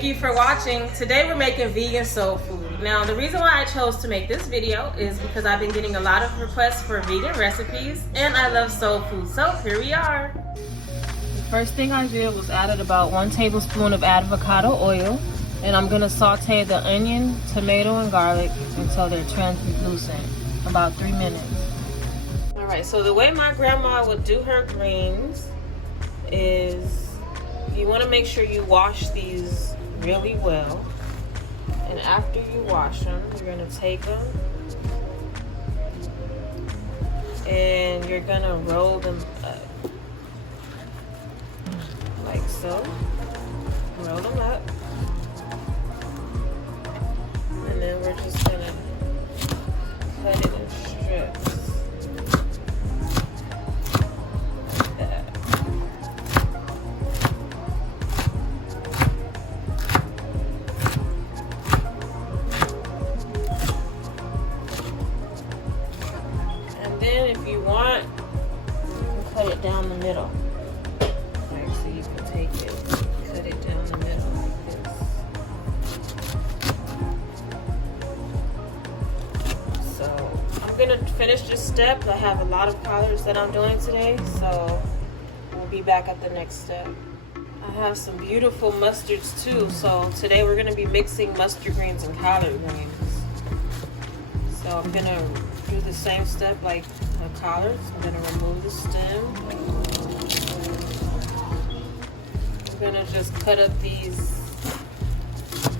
Thank you for watching. Today we're making vegan soul food. Now the reason why I chose to make this video is because I've been getting a lot of requests for vegan recipes and I love soul food, so here we are. The first thing I did was added about 1 tablespoon of avocado oil, and I'm gonna saute the onion, tomato, and garlic until they're translucent, about 3 minutes. All right, so the way my grandma would do her greens is you want to make sure you wash these really well, and after you wash them, you're going to take them and you're going to roll them up like so. Roll them up, and then we're just going to cut it in strips. If you want, you can cut it down the middle. Like, so you can take it, cut it down the middle like this. So I'm gonna finish this step. I have a lot of collards that I'm doing today, so we'll be back at the next step. I have some beautiful mustards too, so today we're gonna be mixing mustard greens and collard greens. So I'm gonna do the same step like the collards. I'm going to remove the stem. I'm going to just cut up these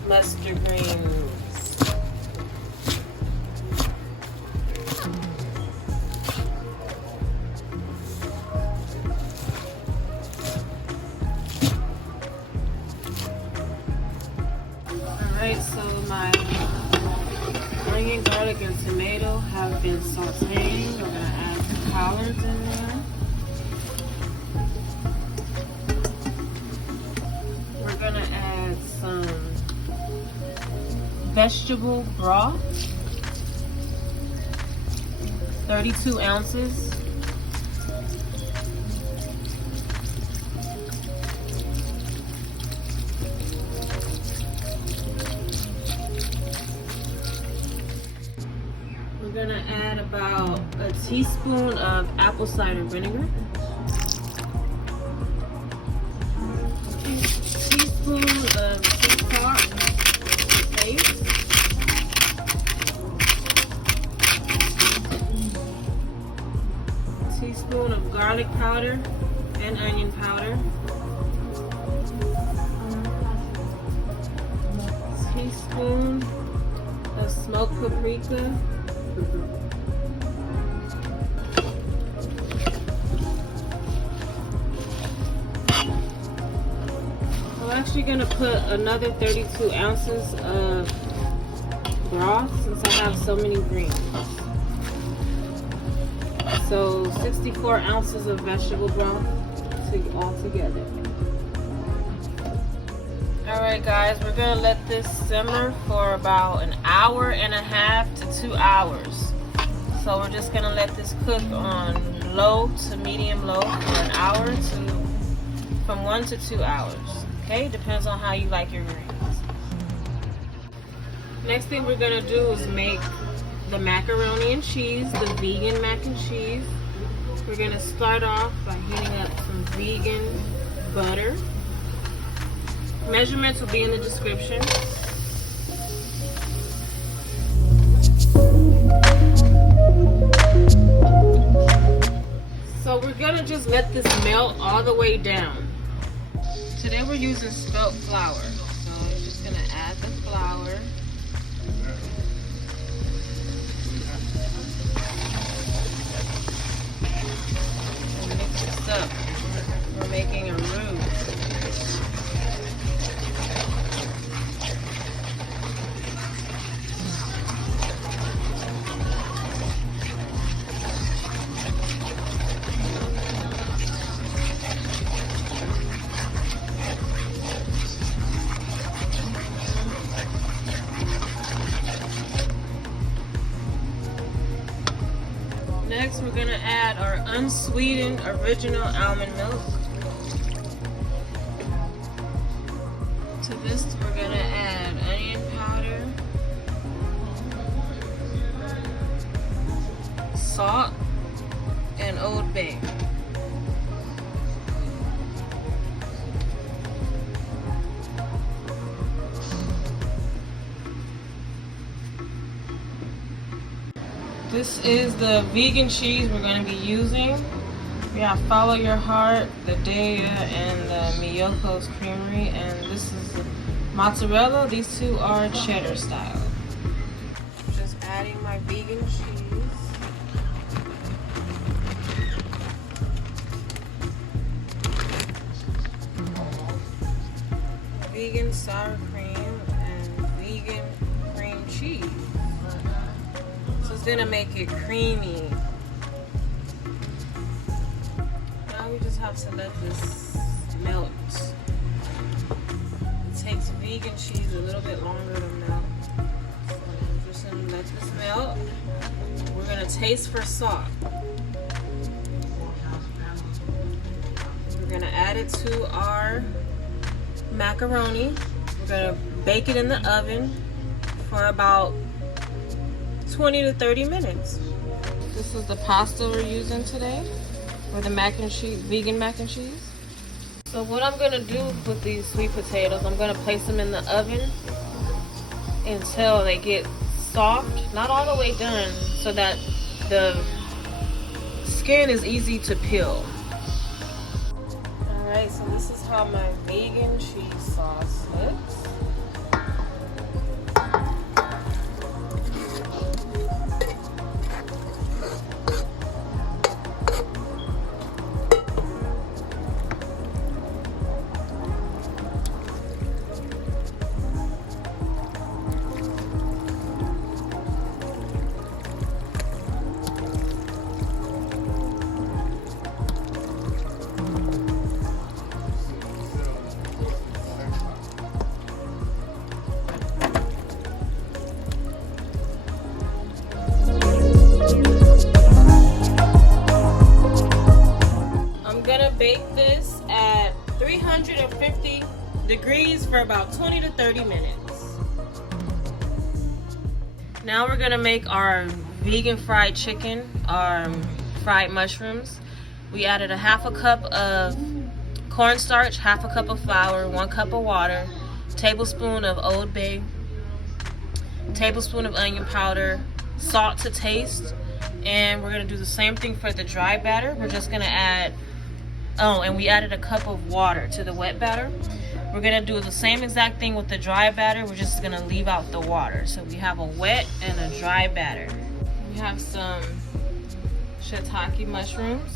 mustard greens. Alright, so my onion, garlic, and tomato have been sauteing. We're going to add the collards in there. We're going to add some vegetable broth, 32 ounces. We're gonna add about a teaspoon of apple cider vinegar, teaspoon of sea salt paste, teaspoon of garlic powder and onion powder, teaspoon of smoked paprika, I'm actually going to put another 32 ounces of broth since I have so many greens. So 64 ounces of vegetable broth all together. Alright guys, we're going to let this simmer for about 1.5 hours to 2 hours. So we're just going to let this cook on low to medium low for 1 hour to from 1 to 2 hours. Okay, depends on how you like your greens. Next thing we're going to do is make the macaroni and cheese, the vegan mac and cheese. We're going to start off by heating up some vegan butter. Measurements will be in the description. So we're gonna just let this melt all the way down. Today we're using spelt flour. So I'm just gonna add the flour. And mix this up. We're making a roux. Next, we're gonna add our unsweetened original almond milk. To this, we're salt and Old Bay. This is the vegan cheese we're going to be using. We have Follow Your Heart, the Daya, and the Miyoko's Creamery, and this is mozzarella. These two are cheddar style. Just adding my vegan cheese. Vegan sour cream and vegan cream cheese. It's gonna make it creamy. Now we just have to let this melt. It takes vegan cheese a little bit longer to melt. So I'm just gonna let this melt. We're gonna taste for salt. We're gonna add it to our macaroni. We're gonna bake it in the oven for about 20 to 30 minutes. This is the pasta we're using today, or the mac and cheese, vegan mac and cheese. So what I'm gonna do with these sweet potatoes, I'm gonna place them in the oven until they get soft, not all the way done, so that the skin is easy to peel. Alright, so this is how my vegan cheese sauce looks. Bake this at 350 degrees for about 20 to 30 minutes. Now we're gonna make our vegan fried chicken, our fried mushrooms. We added a half a cup of cornstarch, half a cup of flour, 1 cup of water, tablespoon of Old Bay, tablespoon of onion powder, salt to taste, and we're gonna do the same thing for the dry batter. We're just gonna add and we added a cup of water to the wet batter. We're gonna do the same exact thing with the dry batter. We're just gonna leave out the water. So we have a wet and a dry batter. We have some shiitake mushrooms.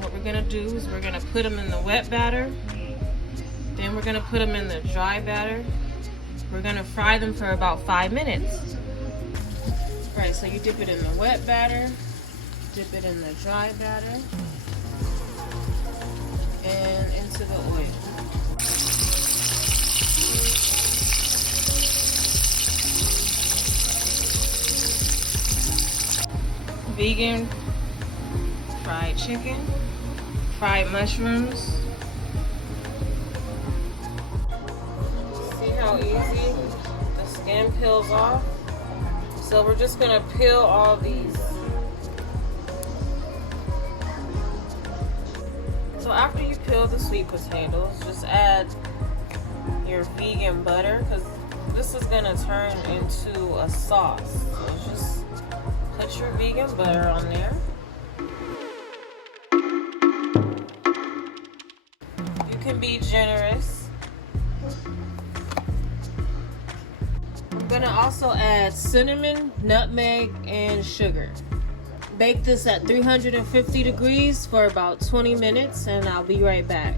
What we're gonna do is we're gonna put them in the wet batter. Then we're gonna put them in the dry batter. We're gonna fry them for about 5 minutes. Right, so you dip it in the wet batter, dip it in the dry batter, and into the oil. Vegan fried chicken, fried mushrooms. See how easy the skin peels off? So we're just gonna peel all these. So after you peel the sweet potatoes, just add your vegan butter, because this is gonna turn into a sauce. So just put your vegan butter on there. You can be generous. I'm gonna also add cinnamon, nutmeg, and sugar. Bake this at 350 degrees for about 20 minutes, and I'll be right back.